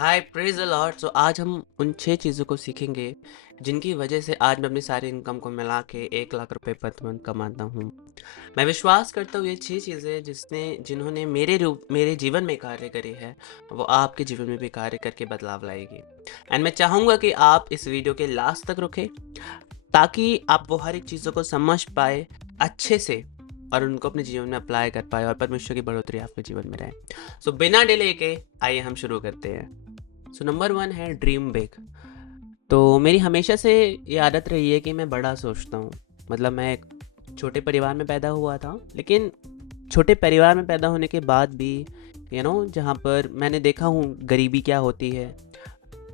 Hi praise the Lord. So आज हम उन 6 चीज़ों को सीखेंगे जिनकी वजह से आज मैं अपनी सारी इनकम को मिला के 1 लाख रुपए प्रति मंथ कमाता हूँ। मैं विश्वास करता हूँ ये 6 चीज़ें जिन्होंने मेरे जीवन में कार्य करे है, वो आपके जीवन में भी कार्य करके बदलाव लाएगी। एंड मैं चाहूँगा कि आप इस वीडियो के लास्ट तक रुके ताकि आप वो हर एक चीज़ों को समझ पाए अच्छे से और उनको अपने जीवन में अप्लाई कर पाए और परमेश्वर की बढ़ोतरी आपके जीवन में रहे। सो बिना डिले के आइए हम शुरू करते हैं। सो नंबर 1 है ड्रीम बिग। तो मेरी हमेशा से ये आदत रही है कि मैं बड़ा सोचता हूँ। मतलब मैं एक छोटे परिवार में पैदा हुआ था, लेकिन छोटे परिवार में पैदा होने के बाद भी जहाँ पर मैंने देखा हूँ गरीबी क्या होती है,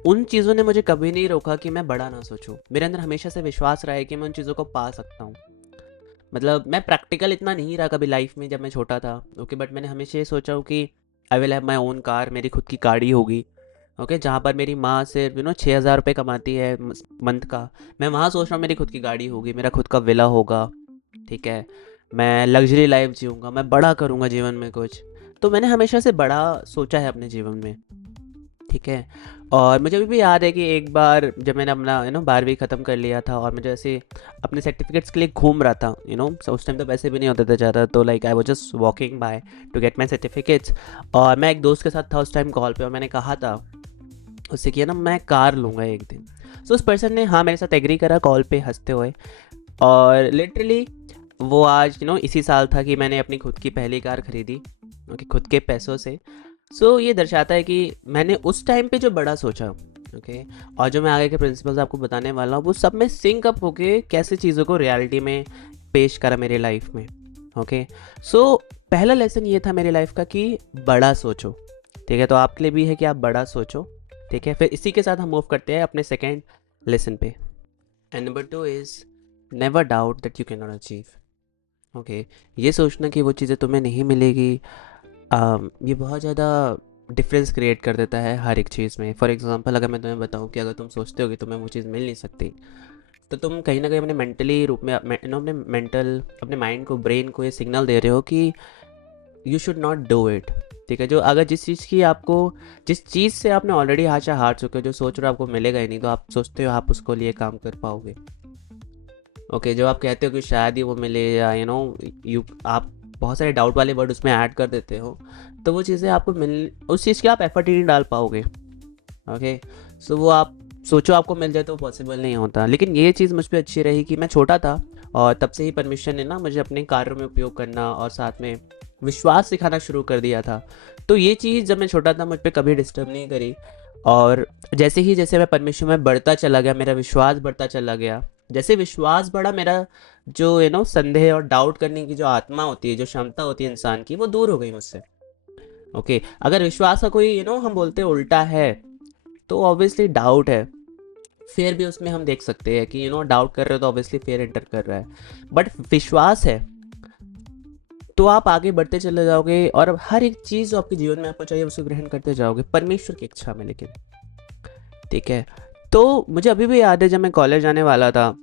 उन चीज़ों ने मुझे कभी नहीं रोका कि मैं बड़ा ना सोचूं। मेरे अंदर हमेशा से विश्वास रहा है कि मैं उन चीज़ों को पा सकता हूँ। मतलब मैं प्रैक्टिकल इतना नहीं रहा कभी लाइफ में जब मैं छोटा था, ओके, बट मैंने हमेशा ये सोचा हूँ कि I will have my own car, मेरी खुद की गाड़ी होगी, ओके, जहाँ पर मेरी माँ सिर्फ 6,000 रुपये कमाती है मंथ का। मैं वहाँ सोच रहा हूँ मेरी खुद की गाड़ी होगी, मेरा खुद का विला होगा, ठीक है, मैं लग्जरी लाइफ जीऊँगा, मैं बड़ा करूँगा जीवन में कुछ। तो मैंने हमेशा से बड़ा सोचा है अपने जीवन में, ठीक है। और मुझे अभी भी याद है कि एक बार जब मैंने अपना 12वीं ख़त्म कर लिया था और मुझे ऐसे अपने सर्टिफिकेट्स के लिए घूम रहा था, उस टाइम तो पैसे भी नहीं होते थे ज़्यादा, तो like I was just walking by to get my certificates. और मैं एक दोस्त के साथ था उस टाइम कॉल पे, और मैंने कहा था उससे कि मैं कार लूँगा एक दिन। सो उस पर्सन ने हाँ मेरे साथ एग्री करा कॉल पे हंसते हुए। और लिटरली वो आज इसी साल था कि मैंने अपनी खुद की पहली कार खरीदी, ओके, खुद के पैसों से। सो ये दर्शाता है कि मैंने उस टाइम पे जो बड़ा सोचा, ओके, और जो मैं आगे के प्रिंसिपल्स आपको बताने वाला हूँ वो सब में सिंक अप होके कैसे चीज़ों को रियलिटी में पेश करा मेरे लाइफ में, ओके। सो पहला लेसन ये था मेरी लाइफ का कि बड़ा सोचो, ठीक है। तो आपके लिए भी है कि आप बड़ा सोचो, ठीक है। फिर इसी के साथ हम मूव करते हैं अपने सेकेंड लेसन पे। And number 2 is never doubt that you can not achieve, okay. ये सोचना कि वो चीज़ें तुम्हें नहीं मिलेगी, ये बहुत ज़्यादा डिफरेंस क्रिएट कर देता है हर एक चीज़ में। फॉर एग्जांपल अगर मैं तुम्हें बताऊं कि अगर तुम सोचते हो कि तुम्हें वो चीज़ मिल नहीं सकती, तो तुम कहीं ना कहीं अपने मेंटली रूप में अपने माइंड को, ब्रेन को ये सिग्नल दे रहे हो कि you should not do it, ठीक है। जो अगर जिस चीज़ से आपने ऑलरेडी आशा हार चुके हो, जो सोच रहे हो आपको मिलेगा ही नहीं, तो आप सोचते हो आप उसको लिए काम कर पाओगे, ओके। जो आप कहते हो कि शायद ही वो मिले, या यू आप बहुत सारे डाउट वाले वर्ड उसमें ऐड कर देते हो, तो वो चीज़ें आपको मिल उस चीज़ की आप एफर्ट ही नहीं डाल पाओगे, ओके। सो वो आप सोचो आपको मिल जाए तो पॉसिबल नहीं होता। लेकिन ये चीज़ मुझ पर अच्छी रही कि मैं छोटा था और तब से ही परमेश्वर ने मुझे अपने कार्यों में उपयोग करना और साथ में विश्वास सिखाना शुरू कर दिया था। तो ये चीज़ जब मैं छोटा था मुझ पर कभी डिस्टर्ब नहीं करी। और जैसे मैं परमेश्वर में बढ़ता चला गया, मेरा विश्वास बढ़ता चला गया। जैसे विश्वास बढ़ा, मेरा जो संदेह और डाउट करने की जो आत्मा होती है, जो क्षमता होती है इंसान की, वो दूर हो गई मुझसे, ओके। अगर विश्वास का कोई हम बोलते हैं उल्टा है, तो ऑब्वियसली डाउट है। फिर भी उसमें हम देख सकते हैं कि डाउट कर रहे हो तो ऑब्वियसली फिर एंटर कर रहा है। बट विश्वास है तो आप आगे बढ़ते चले जाओगे और हर एक चीज़ जो आपके जीवन में आपको चाहिए उसको ग्रहण करते जाओगे परमेश्वर की इच्छा में, लेकिन ठीक है। तो मुझे अभी भी याद है जब मैं कॉलेज आने वाला था,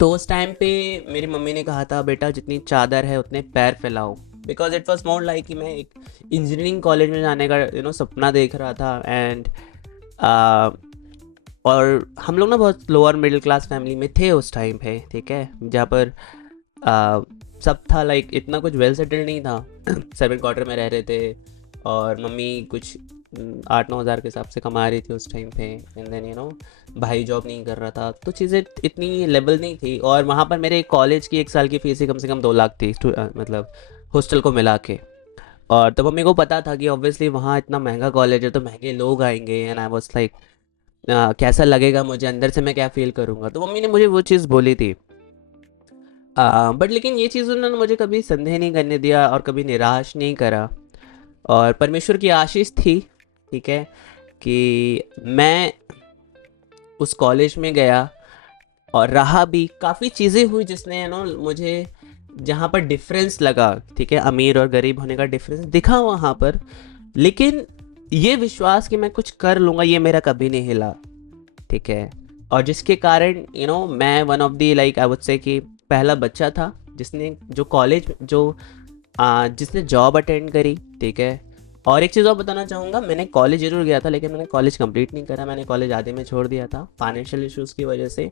तो उस टाइम पे मेरी मम्मी ने कहा था बेटा जितनी चादर है उतने पैर फैलाओ, because it was more like कि मैं एक इंजीनियरिंग कॉलेज में जाने का सपना देख रहा था। एंड और हम लोग बहुत लोअर मिडिल क्लास फैमिली में थे उस टाइम पे, ठीक है, जहाँ पर सब था, लाइक इतना कुछ वेल सेटल्ड नहीं था। 7 क्वार्टर में रह रहे थे और मम्मी कुछ 8-9 हज़ार के हिसाब से कमा रही थी उस टाइम पे। एंड देन भाई जॉब नहीं कर रहा था, तो चीज़ें इतनी लेवल नहीं थी। और वहाँ पर मेरे कॉलेज की 1 साल की फ़ीस ही कम से कम 2 लाख थी, मतलब हॉस्टल को मिला के। और तो मम्मी को पता था कि ऑब्वियसली वहाँ इतना महंगा कॉलेज है तो महंगे लोग आएंगे। एंड आई वाज लाइक कैसा लगेगा मुझे, अंदर से मैं क्या फील करूँगा। तो मम्मी ने मुझे वो चीज़ बोली थी। बट लेकिन ये चीज़ उन्होंने मुझे कभी संदेह नहीं करने दिया और कभी निराश नहीं करा। और परमेश्वर की आशीष थी, ठीक है, कि मैं उस कॉलेज में गया और रहा भी। काफ़ी चीज़ें हुई जिसने मुझे, जहाँ पर डिफरेंस लगा, ठीक है, अमीर और गरीब होने का डिफरेंस दिखा वहाँ पर। लेकिन ये विश्वास कि मैं कुछ कर लूँगा, ये मेरा कभी नहीं हिला, ठीक है। और जिसके कारण मैं one of the, like I would से कि पहला बच्चा था जिसने जो कॉलेज जो जिसने जॉब अटेंड करी, ठीक है। और एक चीज़ और बताना चाहूँगा, मैंने कॉलेज ज़रूर गया था लेकिन मैंने कॉलेज कंप्लीट नहीं करा, मैंने कॉलेज आधे में छोड़ दिया था फाइनेंशियल इश्यूज़ की वजह से।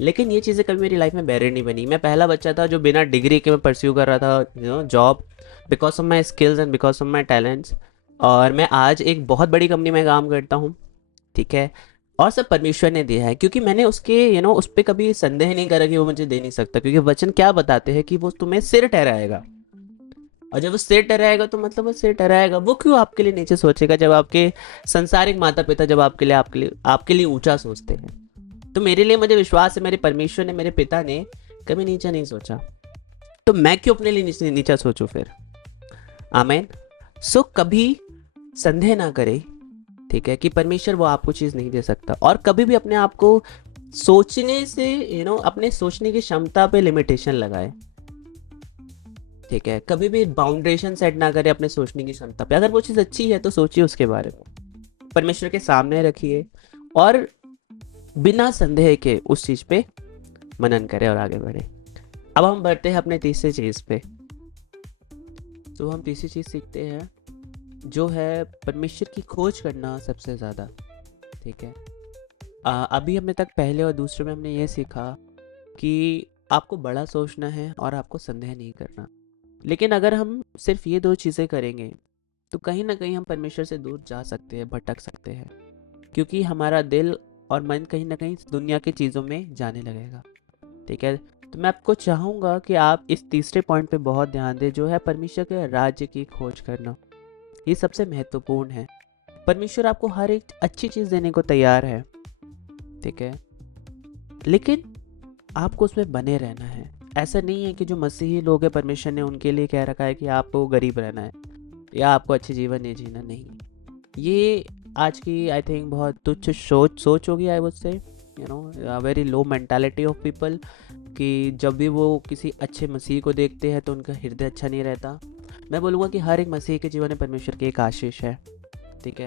लेकिन ये चीज़ें कभी मेरी लाइफ में बैरियर नहीं बनी। मैं पहला बच्चा था जो बिना डिग्री के मैं परस्यू कर रहा था job, because of my skills and because of my talents. और मैं आज एक बहुत बड़ी कंपनी में काम करता हूँ, ठीक है। और सब परमेश्वर ने दिया है, क्योंकि मैंने उसके उस पर कभी संदेह नहीं करा कि वो मुझे दे नहीं सकता, क्योंकि वचन क्या बताते हैं कि वो तुम्हें सिर ठहराएगा। और जब वो सिर ठहराएगा तो मतलब वो सिर ठहराएगा, वो क्यों आपके लिए नीचे सोचेगा जब आपके संसारिक माता पिता जब आपके लिए ऊंचा सोचते हैं। तो मेरे लिए, मुझे विश्वास है, मेरे परमेश्वर ने, मेरे पिता ने कभी नीचा नहीं सोचा, तो मैं क्यों अपने लिए नीचा सोचूं फिर। आमीन। सो कभी संदेह ना करे, ठीक है, कि परमेश्वर वो आपको चीज़ नहीं दे सकता। और कभी भी अपने आप को सोचने से अपने सोचने की क्षमता पे लिमिटेशन लगाए, ठीक है। कभी भी बाउंड्रेशन सेट ना करे अपने सोचने की क्षमता पे। अगर वो चीज़ अच्छी है तो सोचिए उसके बारे में, परमेश्वर के सामने रखिए और बिना संदेह के उस चीज़ पे मनन करें और आगे बढ़े। अब हम बढ़ते हैं अपने तीसरी चीज़ पे। तो हम तीसरी चीज़ सीखते हैं जो है परमेश्वर की खोज करना सबसे ज़्यादा, ठीक है। अभी हमने तक पहले और दूसरे में हमने ये सीखा कि आपको बड़ा सोचना है और आपको संदेह नहीं करना। लेकिन अगर हम सिर्फ ये दो चीज़ें करेंगे तो कहीं ना कहीं हम परमेश्वर से दूर जा सकते हैं, भटक सकते हैं, क्योंकि हमारा दिल और मन कहीं ना कहीं दुनिया की चीज़ों में जाने लगेगा, ठीक है। तो मैं आपको चाहूँगा कि आप इस तीसरे पॉइंट पे बहुत ध्यान दें, जो है परमेश्वर के राज्य की खोज करना। ये सबसे महत्वपूर्ण है। परमेश्वर आपको हर एक अच्छी चीज़ देने को तैयार है, ठीक है, लेकिन आपको उसमें बने रहना है। ऐसा नहीं है कि जो मसीही लोग हैं परमेश्वर ने उनके लिए कह रखा है कि आपको गरीब रहना है या आपको अच्छे जीवन नहीं जीना, नहीं। ये आज की आई थिंक बहुत तुच्छ सोच होगी, आई वुड से very low mentality of people, कि जब भी वो किसी अच्छे मसीह को देखते हैं तो उनका हृदय अच्छा नहीं रहता। मैं बोलूँगा कि हर एक मसीह के जीवन में परमेश्वर की एक आशीष है, ठीक है।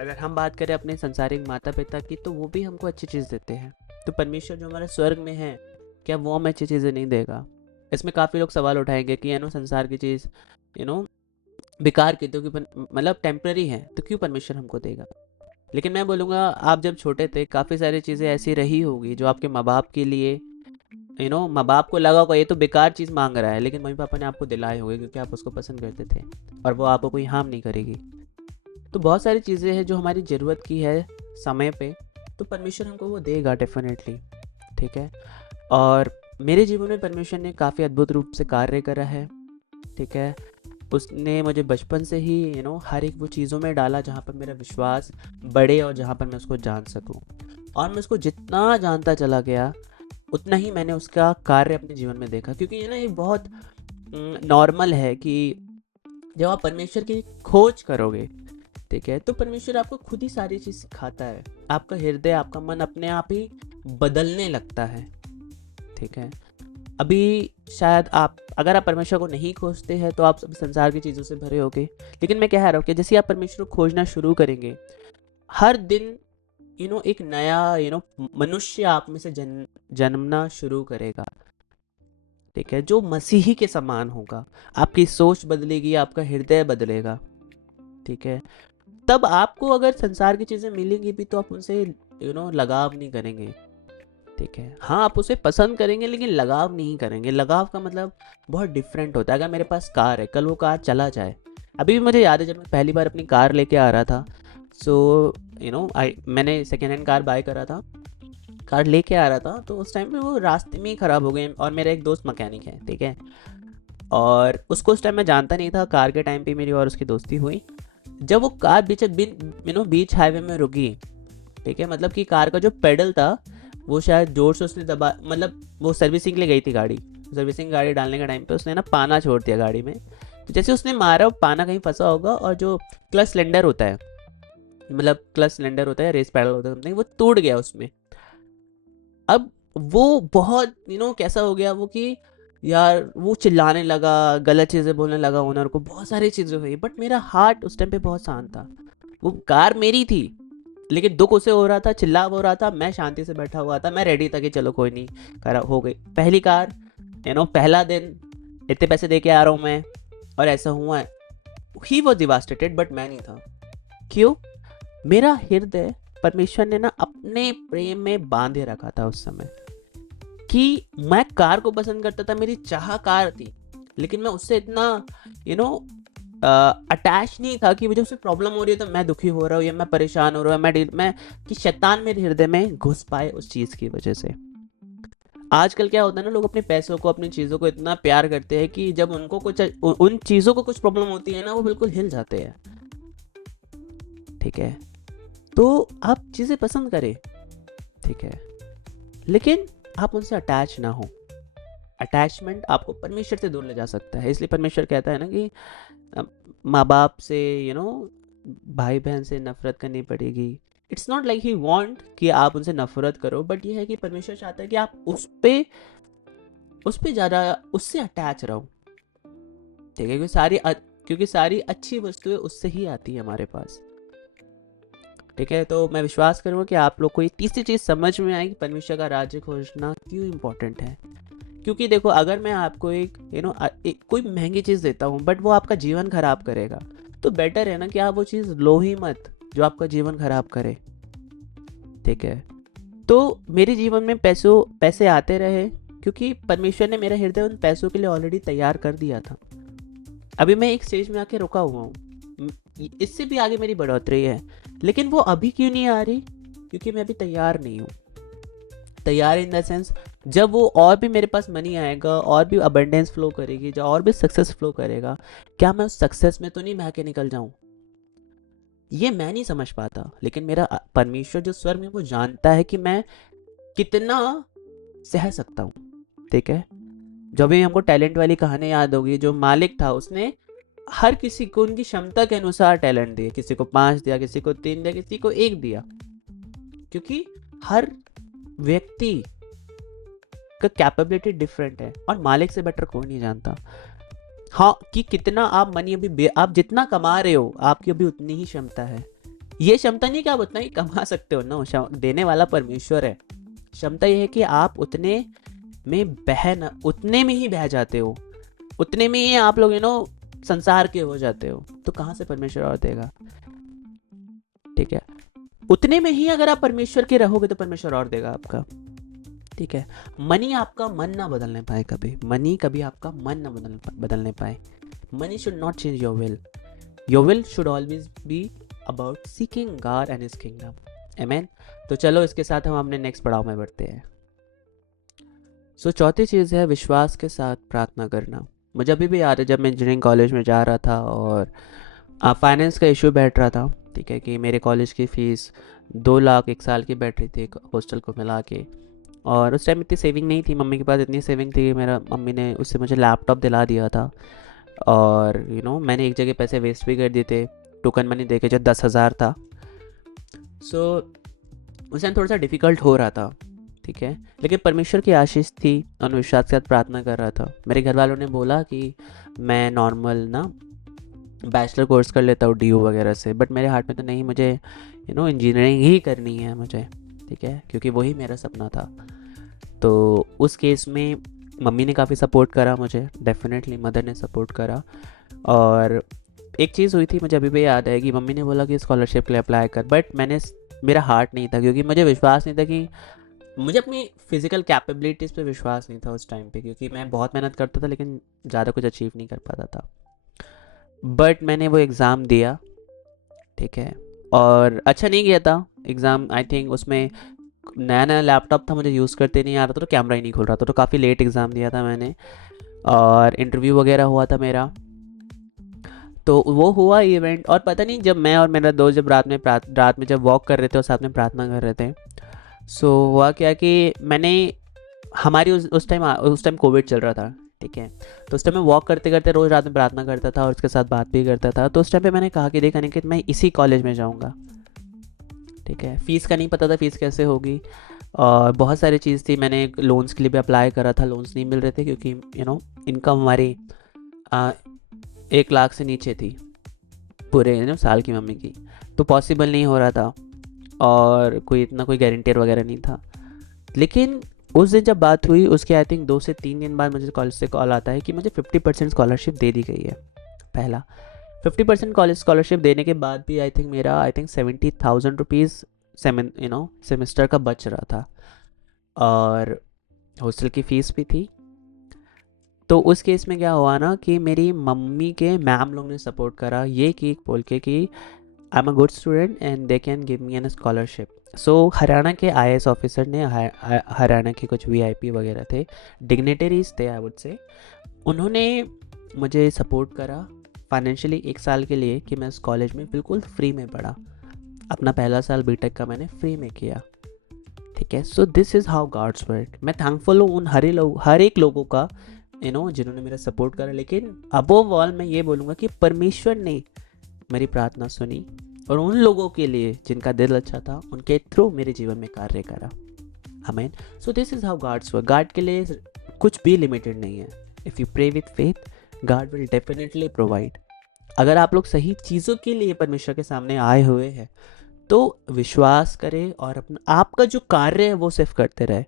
अगर हम बात करें अपने संसारिक माता पिता की, तो वो भी हमको अच्छी चीज़ देते हैं। तो परमेश्वर जो हमारे स्वर्ग में है, क्या वो हमें अच्छी चीज़ें नहीं देगा? इसमें काफ़ी लोग सवाल उठाएंगे कि संसार की चीज़ यू नो बेकार की, तो क्यों मतलब टेम्पररी है, तो क्यों परमेश्वर हमको देगा? लेकिन मैं बोलूँगा, आप जब छोटे थे काफ़ी सारी चीज़ें ऐसी रही होगी जो आपके माँ बाप के लिए माँ बाप को लगा होगा ये तो बेकार चीज़ मांग रहा है, लेकिन मम्मी पापा ने आपको दिलाए होंगे क्योंकि आप उसको पसंद करते थे और वो आपको कोई हार्म नहीं करेगी। तो बहुत सारी चीज़ें हैं जो हमारी ज़रूरत की है समय पे, तो परमेश्वर हमको वो देगा डेफिनेटली, ठीक है। और मेरे जीवन में परमेश्वर ने काफ़ी अद्भुत रूप से कार्य करा है, ठीक है। उसने मुझे बचपन से ही हर एक वो चीज़ों में डाला जहाँ पर मेरा विश्वास बढ़े और जहाँ पर मैं उसको जान सकूँ। और मैं उसको जितना जानता चला गया उतना ही मैंने उसका कार्य अपने जीवन में देखा, क्योंकि ये बहुत नॉर्मल है कि जब आप परमेश्वर की खोज करोगे, ठीक है, तो परमेश्वर आपको खुद ही सारी चीज़ सिखाता है। आपका हृदय, आपका मन अपने आप ही बदलने लगता है, ठीक है। अभी शायद अगर आप परमेश्वर को नहीं खोजते हैं तो आप सब संसार की चीज़ों से भरे होगे, लेकिन मैं कह रहा हूँ कि जैसे आप परमेश्वर को खोजना शुरू करेंगे, हर दिन एक नया मनुष्य आप में से जन्मना शुरू करेगा, ठीक है, जो मसीही के समान होगा। आपकी सोच बदलेगी, आपका हृदय बदलेगा, ठीक है। तब आपको अगर संसार की चीज़ें मिलेंगी भी तो आप उनसे लगाव नहीं करेंगे, ठीक है। हाँ, आप उसे पसंद करेंगे लेकिन लगाव नहीं करेंगे। लगाव का मतलब बहुत डिफरेंट होता है। अगर मेरे पास कार है, कल वो कार चला जाए, अभी भी मुझे याद है जब मैं पहली बार अपनी कार लेके आ रहा था, सो मैंने सेकेंड हैंड कार बाय करा था, कार लेके आ रहा था, तो उस टाइम पे वो रास्ते में ही ख़राब हो गई और मेरा एक दोस्त मैकेनिक है, ठीक है, और उसको उस टाइम मैं जानता नहीं था। कार के टाइम पे मेरी और उसकी दोस्ती हुई। जब वो कार बीच हाईवे में रुकी, ठीक है, मतलब कि कार का जो पेडल था वो शायद जोर से उसने दबा, मतलब वो सर्विसिंग के लिए गई थी गाड़ी, सर्विसिंग गाड़ी डालने के टाइम पे उसने पाना छोड़ दिया गाड़ी में। तो जैसे उसने मारा, पाना कहीं फंसा होगा और जो क्लच सिलेंडर होता है, मतलब क्लच सिलेंडर होता है, रेस पैडल होता है समथिंग, वो टूट गया उसमें। अब वो बहुत कैसा हो गया वो कि यार वो चिल्लाने लगा, गलत चीज़ें बोलने लगा ओनर को, बहुत सारी चीज़ें हुई। बट मेरा हार्ट उस टाइम पे बहुत शांत था। वो कार मेरी थी लेकिन दुख उसे हो रहा था, चिल्ला हो रहा था, मैं शांति से बैठा हुआ था, मैं रेडी था कि चलो कोई नहीं, करा हो गई पहली कार, पहला दिन, इतने पैसे दे के आ रहा हूँ मैं, और ऐसा हुआ है। ही वॉज डिवास्टेटेड बट मैं नहीं था। क्यों? मेरा हृदय परमेश्वर ने ना अपने प्रेम में बांधे रखा था उस समय, कि मैं कार को पसंद करता था, मेरी चाह कार थी, लेकिन मैं उससे इतना यू नो अटैच नहीं था कि मुझे उससे प्रॉब्लम हो रही है तो मैं दुखी हो रहा हूँ या मैं परेशान हो रहा हूँ, मैं कि शैतान मेरे हृदय में घुस पाए उस चीज़ की वजह से। आजकल क्या होता है ना, लोग अपने पैसों को, अपनी चीज़ों को इतना प्यार करते हैं कि जब उनको कुछ उन चीज़ों को कुछ प्रॉब्लम होती है ना, वो बिल्कुल हिल जाते हैं। ठीक है, तो आप चीज़ें पसंद करें, ठीक है, लेकिन आप उनसे अटैच ना हो। अटैचमेंट आपको परमेश्वर से दूर ले जा सकता है। इसलिए परमेश्वर कहता है ना कि माँ बाप से भाई बहन से नफरत करनी पड़ेगी। It's not like he want कि आप उनसे नफरत करो, बट ये है कि परमेश्वर चाहता है कि आप उस पे ज़्यादा उससे अटैच रहो। ठीक है, क्योंकि सारी अच्छी वस्तुएं उससे ही आती है हमारे पास। ठीक है, तो मैं विश्वास करूँगा कि आप लोग को ये तीसरी चीज़ समझ में आई कि परमेश्वर का राज्य खोजना क्यों इम्पोर्टेंट है। क्योंकि देखो, अगर मैं आपको एक कोई महंगी चीज़ देता हूँ बट वो आपका जीवन खराब करेगा, तो बेटर है ना कि आप वो चीज़ लो ही मत जो आपका जीवन खराब करे। ठीक है, तो मेरे जीवन में पैसे आते रहे क्योंकि परमेश्वर ने मेरा हृदय उन पैसों के लिए ऑलरेडी तैयार कर दिया था। अभी मैं एक स्टेज में आके रुका हुआ हूँ, इससे भी आगे मेरी बढ़ोतरी है, लेकिन वो अभी क्यों नहीं आ रही? क्योंकि मैं अभी तैयार नहीं हूँ। तैयार इन द सेंस, जब वो और भी मेरे पास मनी आएगा, और भी अबंडेंस फ्लो करेगी, जो और भी सक्सेस फ्लो करेगा, क्या मैं उस सक्सेस में तो नहीं बह के निकल जाऊं? ये मैं नहीं समझ पाता, लेकिन मेरा परमेश्वर जो स्वर्ग में, वो जानता है कि मैं कितना सह सकता हूँ। ठीक है, जब भी हमको टैलेंट वाली कहानी याद होगी, जो मालिक था उसने हर किसी को उनकी क्षमता के अनुसार टैलेंट दिया। किसी को 5 दिया, किसी को 3 दिया, किसी को 1 दिया, क्योंकि हर व्यक्ति का कैपेबिलिटी डिफरेंट है और मालिक से बेटर कोई नहीं जानता। हाँ, कि कितना आप मनी आप जितना कमा रहे हो, आपकी अभी उतनी ही क्षमता है। ये क्षमता नहीं कि आप उतना ही कमा सकते हो ना, देने वाला परमेश्वर है। क्षमता ये है कि आप उतने में ही बह जाते हो, उतने में ही आप लोग संसार के हो जाते हो, तो कहाँ से परमेश्वर और देगा? ठीक है, उतने में ही अगर आप परमेश्वर के रहोगे तो परमेश्वर और देगा आपका। ठीक है, मनी आपका मन ना बदलने पाए कभी, मनी कभी आपका मन ना बदलने पाए। Money should not change your will, your will should always be about seeking God and his kingdom. Amen. तो चलो, इसके साथ हम अपने नेक्स्ट पड़ाव में बढ़ते हैं। सो चौथी चीज़ है विश्वास के साथ प्रार्थना करना। मुझे अभी भी याद है, जब मैं इंजीनियरिंग कॉलेज में जा रहा था और फाइनेंस का इशू बैठ रहा था। ठीक है, कि मेरे कॉलेज की फ़ीस 2 लाख 1 साल की बैठ रही थी हॉस्टल को मिला के, और उस टाइम इतनी सेविंग नहीं थी। मम्मी के पास इतनी सेविंग थी, मेरा मम्मी ने उससे मुझे लैपटॉप दिला दिया था। और मैंने एक जगह पैसे वेस्ट भी कर दिए थे, टोकन मनी दे के, जो 10,000 था। सो उस टाइम थोड़ा सा डिफ़िकल्ट हो रहा था। ठीक है, लेकिन परमेश्वर की आशीष थी और विश्वास के साथ प्रार्थना कर रहा था। मेरे घर वालों ने बोला कि मैं नॉर्मल बैचलर कोर्स कर लेता हूँ DU वगैरह से, बट मेरे हार्ट में तो नहीं, मुझे इंजीनियरिंग ही करनी है मुझे। ठीक है, क्योंकि वही मेरा सपना था। तो उस केस में मम्मी ने काफ़ी सपोर्ट करा मुझे, डेफिनेटली मदर ने सपोर्ट करा। और एक चीज़ हुई थी, मुझे अभी भी याद है, कि मम्मी ने बोला कि स्कॉलरशिप के लिए अप्लाई कर, बट मेरा हार्ट नहीं था, क्योंकि मुझे विश्वास नहीं था, कि मुझे अपनी फिज़िकल कैपेबिलिटीज़ पे विश्वास नहीं था उस टाइम पे, क्योंकि मैं बहुत मेहनत करता था लेकिन ज़्यादा कुछ अचीव नहीं कर पाता था। बट मैंने वो एग्ज़ाम दिया। ठीक है, और अच्छा नहीं गया था एग्ज़ाम। आई थिंक उसमें नया नया लैपटॉप था, मुझे यूज़ करते नहीं आ रहा था, तो कैमरा ही नहीं खुल रहा था, तो काफ़ी लेट एग्ज़ाम दिया था मैंने। और इंटरव्यू वगैरह हुआ था मेरा, तो वो हुआ इवेंट। और पता नहीं, जब मैं और मेरा दोस्त जब रात में जब वॉक कर रहे थे और साथ में प्रार्थना कर रहे थे, सो हुआ क्या कि मैंने हमारी उस टाइम कोविड चल रहा था। ठीक है, तो उस टाइम मैं वॉक करते करते रोज़ रात में प्रार्थना करता था और उसके साथ बात भी करता था। तो उस टाइम पे मैंने कहा कि देख अनिकेत, मैं इसी कॉलेज में जाऊँगा। ठीक है, फ़ीस का नहीं पता था फ़ीस कैसे होगी, और बहुत सारी चीज़ थी। मैंने लोन्स के लिए भी अप्लाई करा था, लोन्स नहीं मिल रहे थे, क्योंकि इनकम हमारी 1 लाख से नीचे थी पूरे साल की मम्मी की, तो पॉसिबल नहीं हो रहा था, और कोई गारंटर वगैरह नहीं था। लेकिन उस दिन जब बात हुई, उसके आई थिंक 2 से 3 दिन बाद मुझे कॉलेज से कॉल आता है कि मुझे 50% स्कॉलरशिप दे दी गई है। पहला 50% कॉलेज स्कॉलरशिप देने के बाद भी आई थिंक 70,000 रुपीज़ सेमेस्टर का बच रहा था, और हॉस्टल की फ़ीस भी थी। तो उस केस में क्या हुआ ना कि मेरी मम्मी के मैम लोग ने सपोर्ट करा ये कि बोल के कि I am a good student and they can give me an scholarship. So Haryana के आईएएस ऑफिसर ने, हरियाणा के कुछ वीआईपी वगैरह थे, डिग्नेटरीज थे आई वुड से, उन्होंने मुझे सपोर्ट करा फाइनेंशियली 1 साल के लिए कि मैं इस कॉलेज में बिल्कुल फ्री में पढ़ा। अपना पहला साल बीटेक का मैंने फ्री में किया। ठीक है, so this is how God's work. मैं थैंकफुल हूँ उन हर एक लोगों का जिन्होंने मेरा सपोर्ट करा। लेकिन अबोव ऑल मैं ये बोलूँगा कि परमेश्वर ने मेरी प्रार्थना सुनी, और उन लोगों के लिए जिनका दिल अच्छा था उनके थ्रू मेरे जीवन में कार्य करा। आमीन। So this is how God's work. God के लिए कुछ भी लिमिटेड नहीं है। If you pray with faith, God will definitely provide. अगर आप लोग सही चीज़ों के लिए परमेश्वर के सामने आए हुए हैं तो विश्वास करें और अपना आपका जो कार्य है वो सिर्फ करते रहे।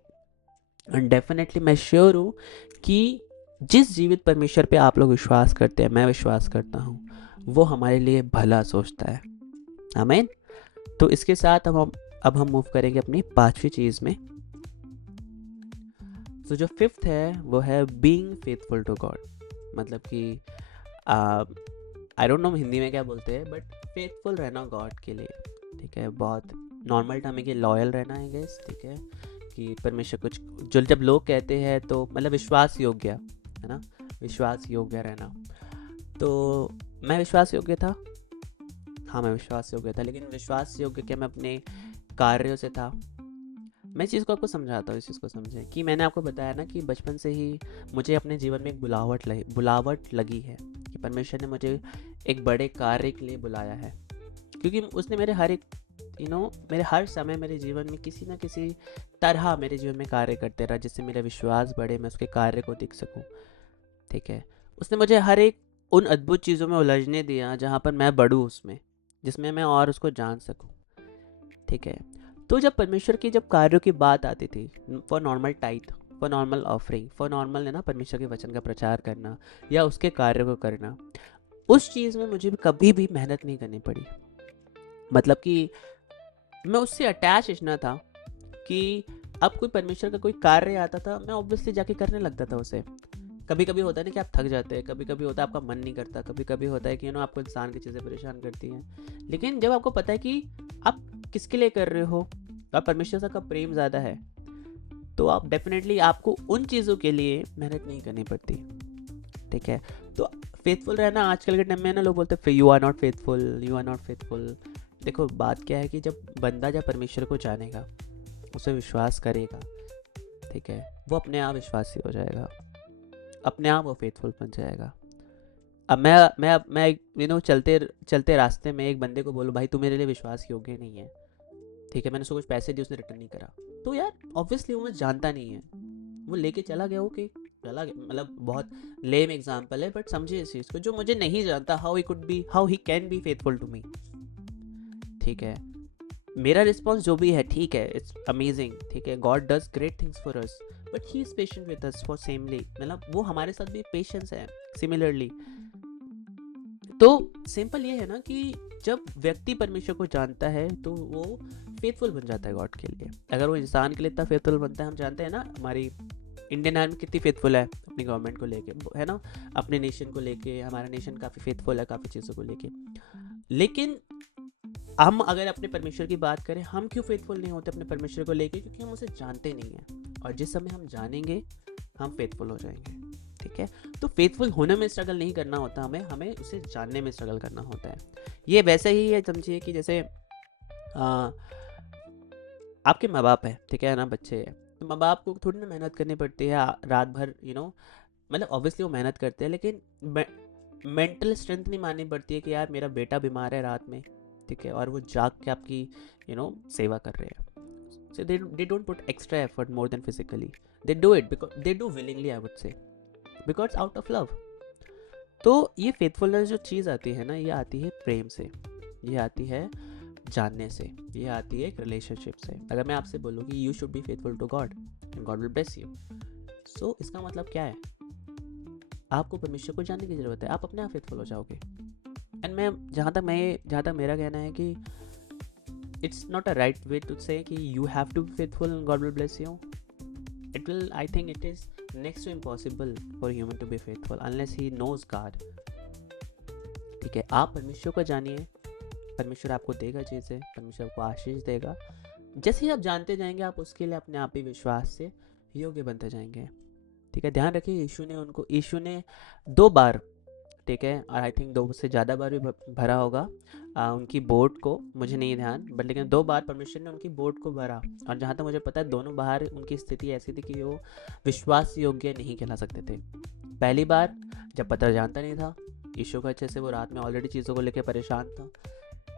एंड डेफिनेटली मैं श्योर हूँ कि जिस जीवित परमेश्वर पे आप लोग विश्वास करते हैं, मैं विश्वास करता हूँ, वो हमारे लिए भला सोचता है। आमीन। तो इसके साथ अब हम मूव करेंगे अपनी 5वीं चीज़ में। तो जो 5th है वो है बीइंग फेथफुल टू गॉड। मतलब कि आई डोंट नो हिंदी में क्या बोलते हैं, बट फेथफुल रहना गॉड के लिए। ठीक है, बहुत नॉर्मल टर्म है कि लॉयल रहना है गेस। ठीक है, कि परमेश्वर कुछ जो जब लोग कहते हैं तो मतलब विश्वास योग्य है ना, विश्वास योग्य रहना। तो मैं विश्वास योग्य था, हाँ मैं विश्वास योग्य था, लेकिन विश्वास योग्य क्या मैं अपने कार्यों से था। मैं इस चीज़ को आपको समझाता हूँ, इस चीज़ को समझें कि मैंने आपको बताया ना कि बचपन से ही मुझे अपने जीवन में एक बुलावट लगी है कि परमेश्वर ने मुझे एक बड़े कार्य के लिए बुलाया है, क्योंकि उसने मेरे हर एक मेरे हर समय मेरे जीवन में किसी ना किसी तरह मेरे जीवन में कार्य करते रहा, जिससे मेरा विश्वास बढ़े, मैं उसके कार्य को देख सकूं। ठीक है, उसने मुझे हर एक उन अद्भुत चीज़ों में उलझने दिया जहाँ पर मैं बढ़ूँ उसमें, जिसमें मैं और उसको जान सकूं। ठीक है, तो जब परमेश्वर की जब कार्यों की बात आती थी, for normal tight, for normal offering, for normal है ना परमेश्वर के वचन का प्रचार करना या उसके कार्य को करना, उस चीज़ में मुझे कभी भी मेहनत नहीं करनी पड़ी। मतलब कि मैं उससे अटैच इतना था कि अब कोई परमेश्वर का कोई कार्य आता था, मैं ऑब्वियसली जाके करने लगता था उसे। कभी कभी होता है ना कि आप थक जाते हैं, कभी कभी होता है आपका मन नहीं करता, कभी कभी होता है कि आपको इंसान की चीज़ें परेशान करती हैं। लेकिन जब आपको पता है कि आप किसके लिए कर रहे हो और परमेश्वर से का प्रेम ज़्यादा है, तो आप डेफिनेटली आपको उन चीज़ों के लिए मेहनत नहीं करनी पड़ती। ठीक है, तो फेथफुल रहना आजकल के टाइम में ना लोग बोलते हैं you are not faithful, you are not faithful. देखो बात क्या है कि जब परमेश्वर को जानेगा, उसे विश्वास करेगा, ठीक है, वो अपने आप विश्वासी हो जाएगा, अपने आप वो फेथफुल बन जाएगा। अब मैं चलते चलते रास्ते में एक बंदे को बोलूँ भाई तू मेरे लिए विश्वास योग्य नहीं है, ठीक है, मैंने उसको कुछ पैसे दिए, उसने रिटर्न नहीं करा, तो यार ऑब्वियसली वो मुझे जानता नहीं है, वो लेके चला गया, ओके चला गया। मतलब बहुत लेम एग्जाम्पल है, बट समझिए इस चीज़ को, जो मुझे नहीं जानता how he can be faithful to me. ठीक है, मेरा रिस्पॉन्स जो भी है ठीक है, इट्स अमेजिंग, ठीक है, God does great things for us, but he is patient with us for seemly, मतलब वो हमारे साथ भी पेशेंस है सिमिलरली। तो सिंपल ये है ना कि जब व्यक्ति परमेश्वर को जानता है तो वो फेथफुल बन जाता है गॉड के लिए। अगर वो इंसान के लिए इतना फेथफुल बनता है, हम जानते हैं ना हमारी इंडियन आर्मी कितनी फेथफुल है अपनी गवर्नमेंट को लेके, है ना, अपने नेशन को लेके, हमारा नेशन काफ़ी फेथफुल है काफ़ी चीज़ों को लेके। लेकिन हम अगर अपने परमेश्वर की बात करें, हम क्यों फेथफुल नहीं होते अपने परमेश्वर को लेके? क्योंकि हम उसे जानते नहीं हैं, और जिस समय हम जानेंगे हम फेथफुल हो जाएंगे। ठीक है, तो फेथफुल होने में स्ट्रगल नहीं करना होता हमें, हमें उसे जानने में स्ट्रगल करना होता है। ये वैसे ही है, समझिए कि जैसे आपके माँ बाप है, ठीक है ना, बच्चे हैं, तो माँ बाप को थोड़ी ना मेहनत करनी पड़ती है रात भर, मतलब ऑब्वियसली वो मेहनत करते हैं, लेकिन मेंटल स्ट्रेंथ नहीं माननी पड़ती है कि यार मेरा बेटा बीमार है रात में, ठीक है, और वो जाग के आपकी सेवा कर रहे हैं। So they don't put extra effort more than physically, they do it because they do willingly, I would say, because out of love. तो ये फेथफुलनेस जो चीज़ आती है ना, ये आती है प्रेम से, ये आती है जानने से, ये आती है एक रिलेशनशिप से। अगर मैं आपसे बोलूँ कि you should be faithful to God and God will bless you, so इसका मतलब क्या है? आपको परमेश्वर को जानने की ज़रूरत है, आप अपने आप फेथफुल हो जाओगे। एंड मैं जहाँ तक मेरा कहना है कि it's not a right way to say कि you have to be faithful and God will bless you. It will, I think it is next to impossible for human to be faithful unless he knows God. ठीक है, आप परमेश्वर को जानिए, परमेश्वर आपको देगा चीज़ें, परमेश्वर आपको आशीष देगा. जैसे ही आप जानते जाएंगे आप उसके लिए अपने आप ही विश्वास से योग्य बनते जाएंगे. ठीक है, ध्यान रखिए यीशु ने 2 बार, ठीक है, और आई थिंक 2 से ज़्यादा बार भी भरा होगा उनकी बोट को, मुझे नहीं ध्यान, बट लेकिन 2 बार परमेश्वर ने उनकी बोट को भरा. और जहाँ तक मुझे पता है दोनों बार उनकी स्थिति ऐसी थी कि वो विश्वास योग्य नहीं कहला सकते थे. पहली बार जब पता जानता नहीं था यीशु को अच्छे से, वो रात में ऑलरेडी चीज़ों को लेकर परेशान था.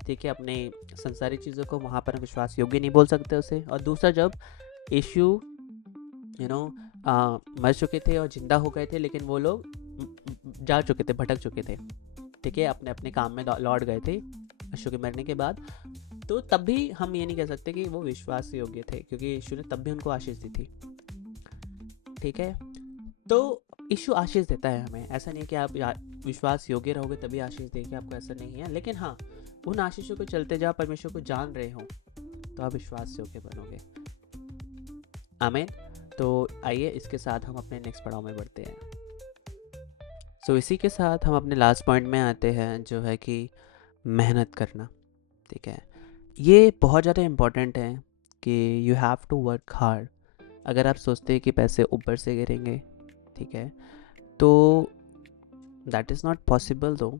ठीक है, अपने संसारिक चीज़ों को वहाँ पर विश्वास योग्य नहीं बोल सकते उसे. और दूसरा जब यीशु यू नो मर चुके थे और जिंदा हो गए थे, लेकिन वो लोग जा चुके थे, भटक चुके थे. ठीक है, अपने अपने काम में लौट गए थे यीशु के मरने के बाद. तो तब भी हम ये नहीं कह सकते कि वो विश्वास योग्य थे, क्योंकि यीशु ने तब भी उनको आशीष दी थी. ठीक है, तो यीशु आशीष देता है हमें. ऐसा नहीं है कि आप विश्वास योग्य रहोगे तभी आशीष देंगे आपको, ऐसा नहीं है. लेकिन हाँ, उन आशीषों को चलते जाओ, परमेश्वर को जान रहे हो तो आप विश्वास योग्य बनोगे. आमीन. तो आइए इसके साथ हम अपने नेक्स्ट पड़ाव में बढ़ते हैं. सो इसी के साथ हम अपने लास्ट पॉइंट में आते हैं, जो है कि मेहनत करना. ठीक है, ये बहुत ज़्यादा इम्पॉर्टेंट है कि you have to work hard. अगर आप सोचते हैं कि पैसे ऊपर से गिरेंगे, ठीक है, तो that is not possible. Though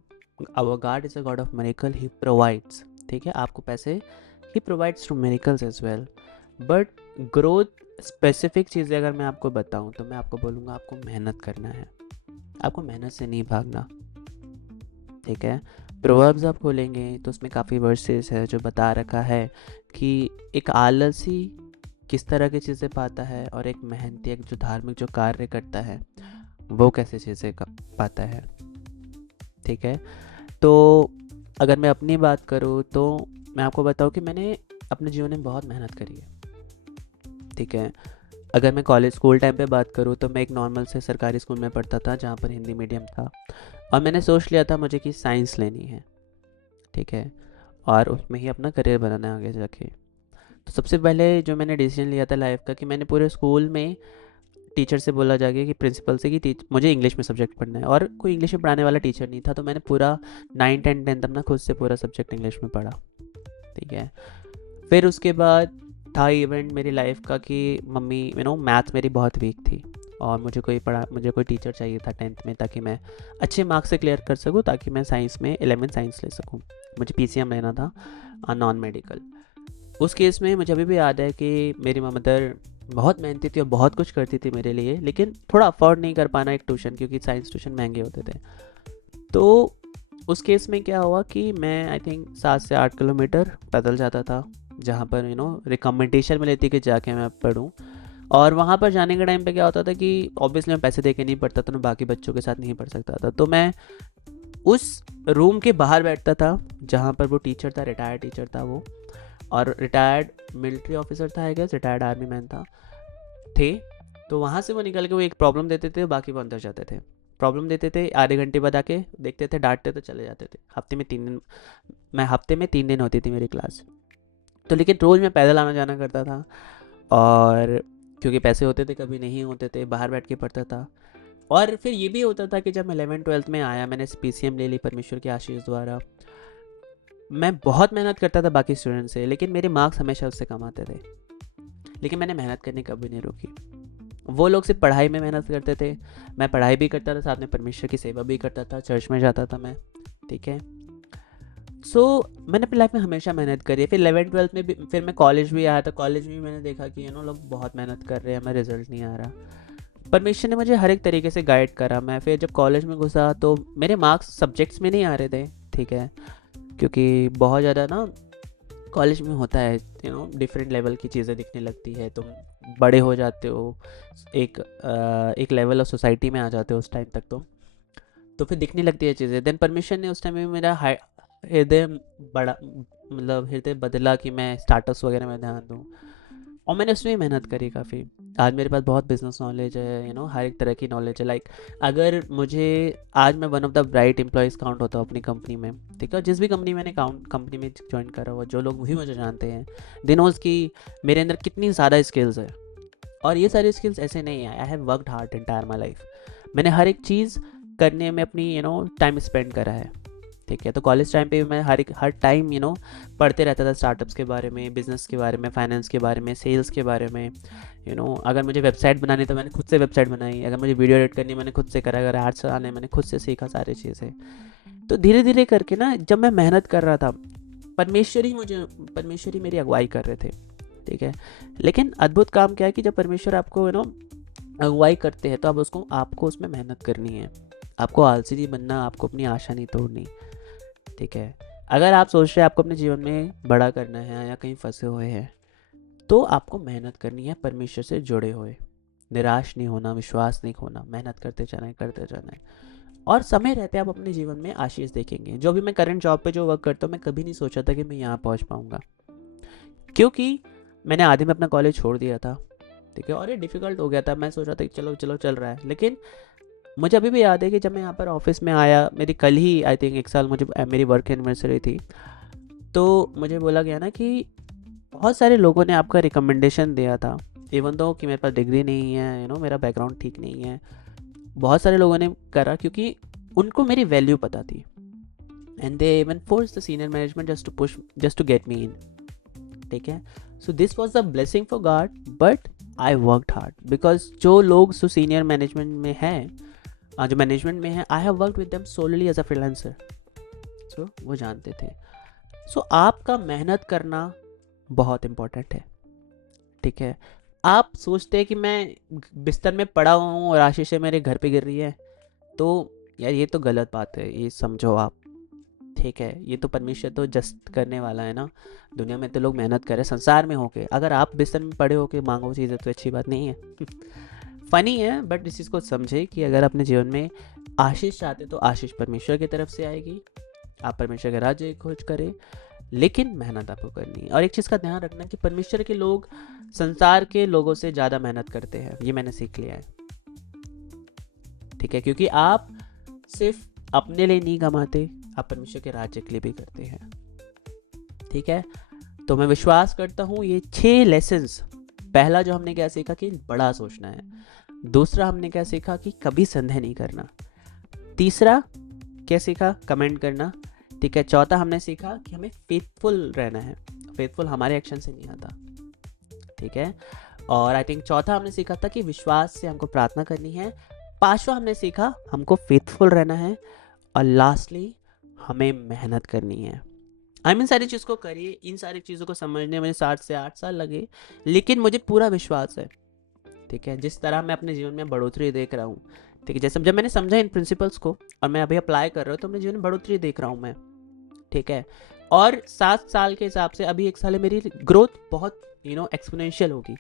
our God is a God of miracle, he provides. ठीक है, आपको पैसे ही provides through miracles as well. But growth specific चीज़ें अगर मैं आपको बताऊं तो मैं आपको बोलूँगा आपको मेहनत करना है, आपको मेहनत से नहीं भागना. ठीक है, प्रोवर्ब्स आप खोलेंगे तो उसमें काफ़ी वर्सेस है जो बता रखा है कि एक आलसी किस तरह की चीज़ें पाता है और एक मेहनती, एक जो धार्मिक जो कार्य करता है वो कैसे चीज़ें पाता है. ठीक है, तो अगर मैं अपनी बात करूँ तो मैं आपको बताऊँ कि मैंने अपने जीवन में बहुत मेहनत करी है. ठीक है, अगर मैं कॉलेज स्कूल टाइम पे बात करूँ तो मैं एक नॉर्मल से सरकारी स्कूल में पढ़ता था जहाँ पर हिंदी मीडियम था, और मैंने सोच लिया था मुझे कि साइंस लेनी है. ठीक है, और उसमें ही अपना करियर बनाना है आगे जाके. तो सबसे पहले जो मैंने डिसीजन लिया था लाइफ का कि मैंने पूरे स्कूल में टीचर से बोला जाके कि प्रिंसिपल से कि मुझे इंग्लिश में सब्जेक्ट पढ़ना है, और कोई इंग्लिश में पढ़ाने वाला टीचर नहीं था. तो मैंने पूरा 9, 10, 10 अपना खुद से पूरा सब्जेक्ट इंग्लिश में पढ़ा. ठीक है, फिर उसके बाद था इवेंट मेरी लाइफ का कि मम्मी मैथ्स मेरी बहुत वीक थी और मुझे कोई टीचर चाहिए था 10th में, ताकि मैं अच्छे मार्क्स से क्लियर कर सकूँ, ताकि मैं साइंस में 11 साइंस ले सकूँ. मुझे PCM लेना था, नॉन मेडिकल. उस केस में मुझे अभी भी याद है कि मेरी मदर बहुत मेहनती थी और बहुत कुछ करती थी मेरे लिए, लेकिन थोड़ा अफोर्ड नहीं कर पाना एक ट्यूशन, क्योंकि साइंस ट्यूशन महंगे होते थे. तो उस केस में क्या हुआ कि मैं आई थिंक 7 से 8 किलोमीटर पैदल जाता था, जहाँ पर रिकमेंडेशन मिली थी कि जाके मैं पढ़ूँ. और वहाँ पर जाने के टाइम पे क्या होता था कि ऑब्वियसली मैं पैसे दे के नहीं पढ़ता था, मैं बाकी बच्चों के साथ नहीं पढ़ सकता था. तो मैं उस रूम के बाहर बैठता था जहाँ पर वो टीचर था, रिटायर्ड टीचर था वो, और रिटायर्ड मिलिट्री ऑफिसर था, I guess retired army man था थे. तो वहाँ से वो निकल के वो एक प्रॉब्लम देते थे, बाकी वो अंदर जाते थे. प्रॉब्लम देते थे, आधे घंटे बाद आके देखते थे, डांटते तो चले जाते थे. हफ्ते में 3 दिन होती थी मेरी क्लास. तो लेकिन रोज़ मैं पैदल आना जाना करता था, और क्योंकि पैसे होते थे कभी नहीं होते थे, बाहर बैठ के पढ़ता था. और फिर ये भी होता था कि जब मैं 11th 12th में आया, मैंने PCM ले ली परमेश्वर के आशीष द्वारा. मैं बहुत मेहनत करता था बाकी स्टूडेंट से, लेकिन मेरे मार्क्स हमेशा उससे कम आते थे. लेकिन मैंने मेहनत करनी कभी नहीं रोकी. वो लोग सिर्फ पढ़ाई में मेहनत करते थे, मैं पढ़ाई भी करता था, साथ में परमेश्वर की सेवा भी करता था, चर्च में जाता था मैं. ठीक है, सो मैंने अपनी लाइफ में हमेशा मेहनत करी है. फिर 11th 12th में भी, फिर मैं कॉलेज भी आया था. कॉलेज में भी मैंने देखा कि लोग बहुत मेहनत कर रहे हैं, हमें रिजल्ट नहीं आ रहा. परमेश्वर ने मुझे हर एक तरीके से गाइड करा. मैं फिर जब कॉलेज में घुसा तो मेरे मार्क्स सब्जेक्ट्स में नहीं आ रहे थे. ठीक है, क्योंकि बहुत ज़्यादा कॉलेज में होता है डिफरेंट लेवल की चीज़ें दिखने लगती है, तुम बड़े हो जाते हो, एक लेवल ऑफ सोसाइटी में आ जाते हो उस टाइम तक. तो फिर दिखने लगती है चीज़ें. देन परमिशन ने उस टाइम में मेरा हृदय बड़ा, मतलब हृदय बदला कि मैं स्टार्टअप्स वगैरह में ध्यान दूँ. और मैंने उसमें मेहनत करी काफ़ी। आज मेरे पास बहुत बिजनेस नॉलेज है, हर एक तरह की नॉलेज है। लाइक अगर मुझे आज मैं one of the bright employees count होता हूँ अपनी कंपनी में, ठीक है। जिस भी कंपनी मैंने कंपनी में ज्वाइन करा हुआ, जो लोग भी मुझे जानते हैं, दे नोज़ कि मेरे अंदर कितनी ज़्यादा स्किल्स है। और ये सारी स्किल्स ऐसे नहीं है, I have worked hard entire my life. मैंने हर एक चीज़ करने में अपनी टाइम स्पेंड करा है, ठीक है। तो कॉलेज टाइम पे भी मैं हर टाइम पढ़ते रहता था स्टार्टअप्स के बारे में, बिजनेस के बारे में, फाइनेंस के बारे में, सेल्स के बारे में। अगर मुझे वेबसाइट बनानी तो मैंने खुद से वेबसाइट बनाई, अगर मुझे वीडियो एडिट करनी मैंने खुद से करा, अगर आर्ट्स आने मैंने खुद से सीखा सारी चीज़ें। तो धीरे धीरे करके ना, जब मैं मेहनत कर रहा था, परमेश्वर ही मेरी अगुवाई कर रहे थे, ठीक है। लेकिन अद्भुत काम क्या है कि जब परमेश्वर आपको अगुवाई करते हैं, तो अब आपको उसमें मेहनत करनी है। आपको आलसी नहीं बनना, आपको अपनी आशा नहीं तोड़नी, ठीक है। अगर आप सोच रहे हैं आपको अपने जीवन में बड़ा करना है या कहीं फंसे हुए हैं, तो आपको मेहनत करनी है, परमेश्वर से जुड़े हुए, निराश नहीं होना, विश्वास नहीं खोना, मेहनत करते जाना है, करते जाना है। और समय रहते आप अपने जीवन में आशीष देखेंगे। जो भी मैं करंट जॉब पे जो वर्क करता हूँ, मैं कभी नहीं सोचा था कि मैं यहाँ पहुँच पाऊँगा, क्योंकि मैंने आधे में अपना कॉलेज छोड़ दिया था, ठीक है। और ये डिफ़िकल्ट हो गया था। मैं सोच रहा था कि चलो चलो चल रहा है, लेकिन मुझे अभी भी याद है कि जब मैं यहाँ पर ऑफिस में आया, मेरी कल ही आई थिंक 1 साल मुझे मेरी वर्क एनिवर्सरी थी, तो मुझे बोला गया ना कि बहुत सारे लोगों ने आपका रिकमेंडेशन दिया था, इवन दो कि मेरे पास डिग्री नहीं है, मेरा बैकग्राउंड ठीक नहीं है। बहुत सारे लोगों ने करा क्योंकि उनको मेरी वैल्यू पता थी, and they even force the senior management just to get me in, ठीक है। So this was the blessing for God, but I worked hard, because जो लोग सीनियर मैनेजमेंट में हैं, जो मैनेजमेंट में है, I have worked with them solely as a freelancer, so वो जानते थे। सो आपका मेहनत करना बहुत इम्पोर्टेंट है, ठीक है। आप सोचते हैं कि मैं बिस्तर में पड़ा हुआ हूँ और आशीषें मेरे घर पे गिर रही है, तो यार ये तो गलत बात है, ये समझो आप, ठीक है। ये तो परमेश्वर तो जस्ट करने वाला है ना। दुनिया में तो लोग मेहनत कर रहे हैं, संसार में होके अगर आप बिस्तर में पड़े होके मांगो चीज़ें तो अच्छी बात नहीं है। फ़नी है, बट इस चीज़ को समझे कि अगर अपने जीवन में आशीष चाहते तो आशीष परमेश्वर की तरफ से आएगी। आप परमेश्वर के राज्य की खोज करें, लेकिन मेहनत आपको करनी है। और एक चीज़ का ध्यान रखना कि परमेश्वर के लोग संसार के लोगों से ज़्यादा मेहनत करते हैं, ये मैंने सीख लिया है, ठीक है। क्योंकि आप सिर्फ अपने लिए नहीं कमाते, आप परमेश्वर के राज्य के लिए भी करते हैं, ठीक है। तो मैं विश्वास करता हूँ ये 6 लेसन्स, पहला जो हमने क्या सीखा कि बड़ा सोचना है, दूसरा हमने क्या सीखा कि कभी संदेह नहीं करना, तीसरा क्या सीखा, कमेंट करना, ठीक है। चौथा हमने सीखा कि हमें फेथफुल रहना है, फेथफुल हमारे एक्शन से नहीं आता, ठीक है। और आई थिंक चौथा हमने सीखा था कि विश्वास से हमको प्रार्थना करनी है। पांचवा हमने सीखा हमको फेथफुल रहना है। और लास्टली हमें मेहनत करनी है। इन सारी चीज़ को करिए, इन सारी चीज़ों को समझने में 7 से 8 साल लगे, लेकिन मुझे पूरा विश्वास है, ठीक है। जिस तरह मैं अपने जीवन में बढ़ोतरी देख रहा हूँ, ठीक है, जैसे जब मैंने समझा इन प्रिंसिपल्स को और मैं अभी अप्लाई कर रहा हूँ, तो अपने जीवन में बढ़ोतरी देख रहा हूँ मैं, ठीक है। और 7 साल के हिसाब से अभी 1 साल है, मेरी ग्रोथ बहुत एक्सपोनेंशियल होगी।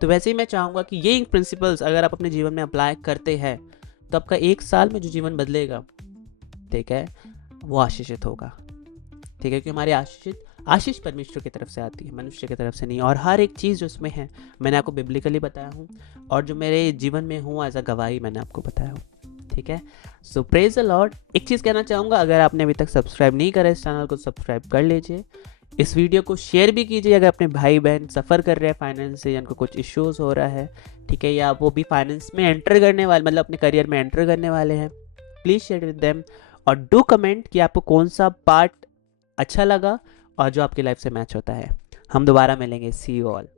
तो वैसे ही मैं चाहूँगा कि ये प्रिंसिपल्स अगर आप अपने जीवन में अप्लाई करते हैं, तो आपका 1 साल में जो जीवन बदलेगा, ठीक है, वो आशीषित होगा, ठीक है। क्योंकि हमारी आशीष परमेश्वर की तरफ से आती है, मनुष्य की तरफ से नहीं। और हर एक चीज़ जो उसमें है मैंने आपको बिब्लिकली बताया हूँ, और जो मेरे जीवन में हूँ एज अ गवाही मैंने आपको बताया हूँ, ठीक है। सो प्रेज द लॉर्ड। एक चीज़ कहना चाहूँगा, अगर आपने अभी तक सब्सक्राइब नहीं करा इस चैनल को, सब्सक्राइब कर लीजिए। इस वीडियो को शेयर भी कीजिए अगर अपने भाई बहन सफ़र कर रहे हैं फाइनेंस से, जिनको कुछ इश्यूज़ हो रहा है, ठीक है, या वो भी फाइनेंस में एंटर करने वाले, मतलब अपने करियर में एंटर करने वाले हैं। प्लीज़ शेयर विद देम, और डू कमेंट कि आपको कौन सा पार्ट अच्छा लगा और जो आपकी लाइफ से मैच होता है। हम दोबारा मिलेंगे। सी यू ऑल।